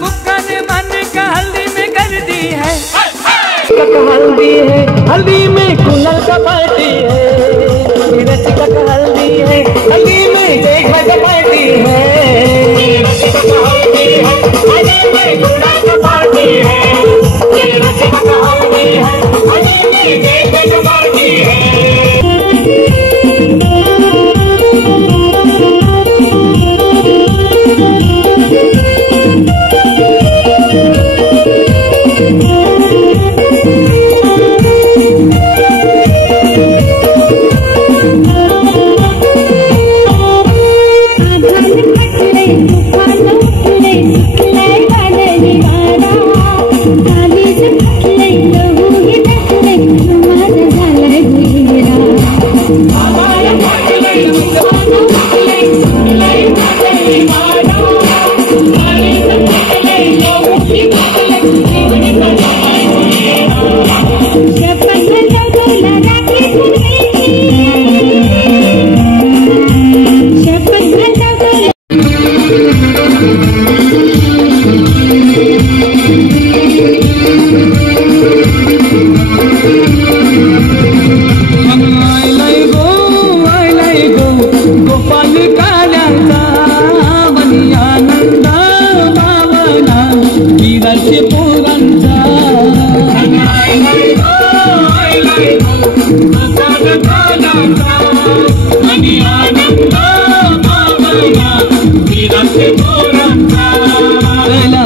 बुक्का ने मन का हल्दी में कर दी है। हल्दी है, हल्दी में कुनल का पार्टी है। रसिका का हल्दी है, हल्दी में एक बजा पार्टी है। रसिका का हल्दी है, हल्दी में कुनल का पार्टी है। रसिका का हल्दी है, हल्दी में एक बजा पार्टी है।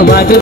वाजत